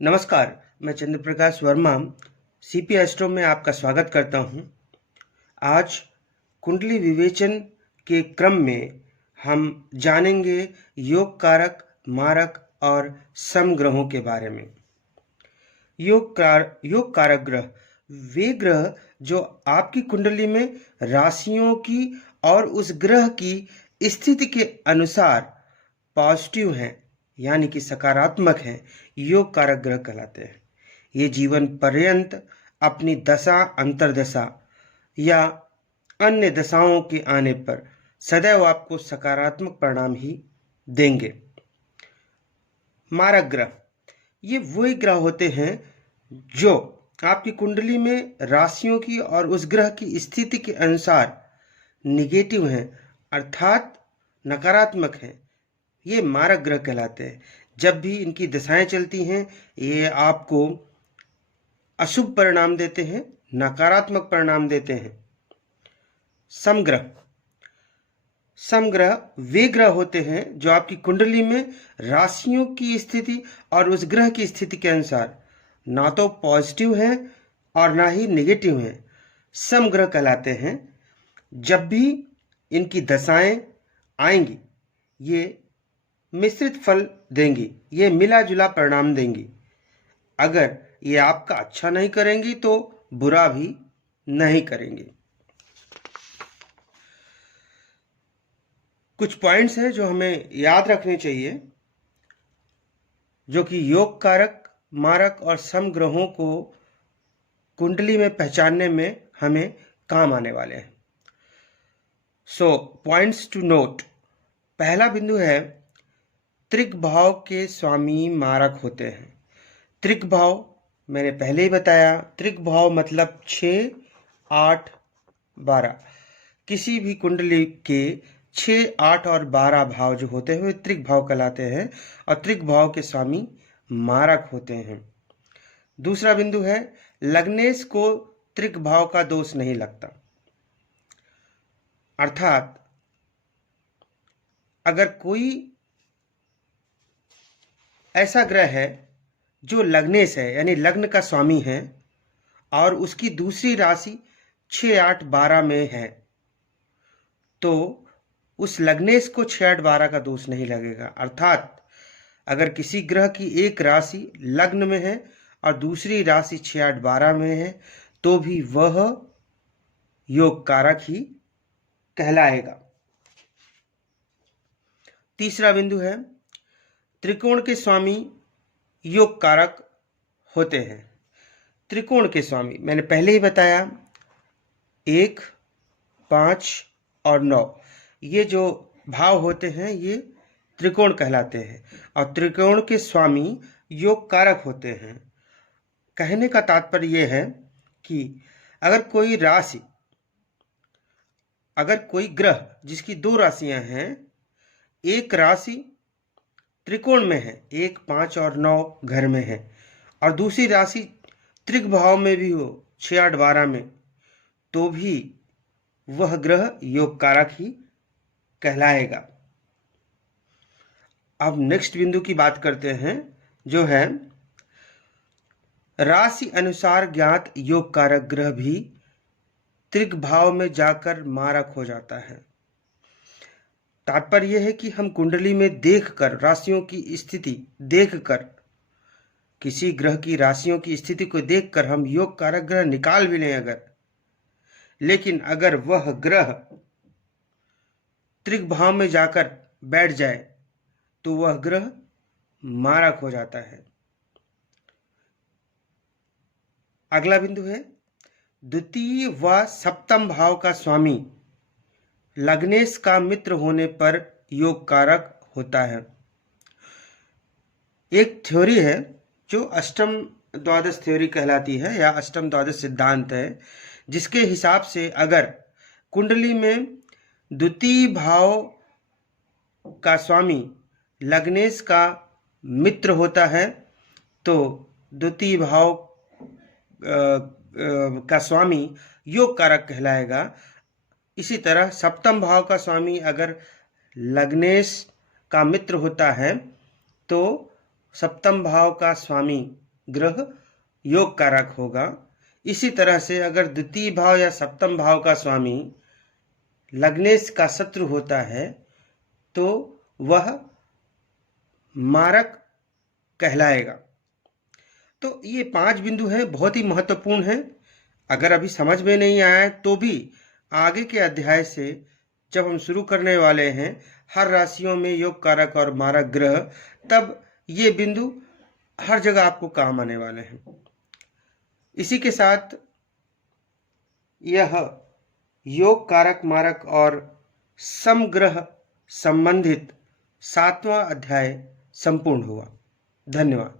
नमस्कार, मैं चंद्र Prakash Verma CP astro में आपका स्वागत करता हूं। आज कुंडली विवेचन के क्रम में हम जानेंगे योग कारक, मारक और समग्रहों के बारे में। योग कारक ग्रह वे ग्रह जो आपकी कुंडली में राशियों की और उस ग्रह की स्थिति के अनुसार पॉजिटिव हैं, यानी कि सकारात्मक हैं, योग कारक ग्रह कहलाते हैं। ये जीवन पर्यंत अपनी दशा, अंतर्दशा या अन्य दशाओं के आने पर सदैव आपको सकारात्मक परिणाम ही देंगे। मारक ग्रह ये वही ग्रह होते हैं जो आपकी कुंडली में राशियों की और उस ग्रह की स्थिति के अनुसार निगेटिव हैं, अर्थात नकारात्मक हैं। ये मारक ग्रह कहलाते हैं। जब भी इनकी दशाएं चलती हैं, ये आपको अशुभ परिणाम देते हैं, नकारात्मक परिणाम देते हैं। समग्रह वे ग्रह होते हैं जो आपकी कुंडली में राशियों की स्थिति और उस ग्रह की स्थिति के अनुसार ना तो पॉजिटिव हैं और ना ही नेगेटिव हैं। समग्रह कहलाते हैं। जब भी इनकी दशाएं आएंगी, ये मिश्रित फल देंगी, ये मिला जुला परिणाम देंगी। अगर ये आपका अच्छा नहीं करेंगी तो बुरा भी नहीं करेंगी। कुछ पॉइंट्स हैं जो हमें याद रखने चाहिए, जो कि योग कारक, मारक और समग्रहों को कुंडली में पहचानने में हमें काम आने वाले हैं। सो पॉइंट्स टू नोट। पहला बिंदु है, त्रिक भाव के स्वामी मारक होते हैं। त्रिक भाव मैंने पहले ही बताया। त्रिक भाव मतलब 6, 8, 12। किसी भी कुंडली के 6, 8 और 12 भाव जो होते हैं वे त्रिक भाव कहलाते हैं और त्रिक भाव के स्वामी मारक होते हैं। दूसरा बिंदु है, लग्नेश को त्रिक भाव का दोष नहीं लगता। अर्थात अगर कोई ऐसा ग्रह है जो लग्नेश है, यानी लग्न का स्वामी है, और उसकी दूसरी राशि 6, 8, 12 में है, तो उस लग्नेश को 6, 8, 12 का दोष नहीं लगेगा। अर्थात अगर किसी ग्रह की एक राशि लग्न में है और दूसरी राशि 6, 8, 12 में है, तो भी वह योग कारक ही कहलाएगा। तीसरा बिंदु है, त्रिकोण के स्वामी योग कारक होते हैं। त्रिकोण के स्वामी मैंने पहले ही बताया, 1, 5 और 9 ये जो भाव होते हैं ये त्रिकोण कहलाते हैं और त्रिकोण के स्वामी योग कारक होते हैं। कहने का तात्पर्य यह है कि अगर कोई ग्रह जिसकी 2 राशियां हैं, एक राशि त्रिकोण में है, 1, 5 और 9 घर में है, और दूसरी राशि त्रिक भाव में भी हो, 6, 8, 12 में, तो भी वह ग्रह योग कारक ही कहलाएगा। अब नेक्स्ट बिंदु की बात करते हैं, जो है राशि अनुसार ज्ञात योग कारक ग्रह भी त्रिक भाव में जाकर मारक हो जाता है। तात्पर्य यह है कि हम कुंडली में देखकर, राशियों की स्थिति देखकर, किसी ग्रह की राशियों की स्थिति को देखकर हम योग कारक ग्रह निकाल भी लें अगर, लेकिन अगर वह ग्रह त्रिक भाव में जाकर बैठ जाए तो वह ग्रह मारक हो जाता है। अगला बिंदु है, द्वितीय व सप्तम भाव का स्वामी लग्नेश का मित्र होने पर योग कारक होता है। एक थ्योरी है जो अष्टम द्वादश थ्योरी कहलाती है या अष्टम द्वादश सिद्धांत है, जिसके हिसाब से अगर कुंडली में द्वितीय भाव का स्वामी लग्नेश का मित्र होता है तो द्वितीय भाव का स्वामी योग कारक कहलाएगा। इसी तरह सप्तम भाव का स्वामी अगर लग्नेश का मित्र होता है तो सप्तम भाव का स्वामी ग्रह योग कारक होगा। इसी तरह से अगर द्वितीय भाव या सप्तम भाव का स्वामी लग्नेश का शत्रु होता है तो वह मारक कहलाएगा। तो ये 5 बिंदु हैं, बहुत ही महत्वपूर्ण हैं। अगर अभी समझ में नहीं आया तो भी आगे के अध्याय से जब हम शुरू करने वाले हैं हर राशियों में योग कारक और मारक ग्रह, तब ये बिंदु हर जगह आपको काम आने वाले हैं। इसी के साथ यह योग कारक मारक और समग्रह संबंधित 7वां अध्याय संपूर्ण हुआ। धन्यवाद।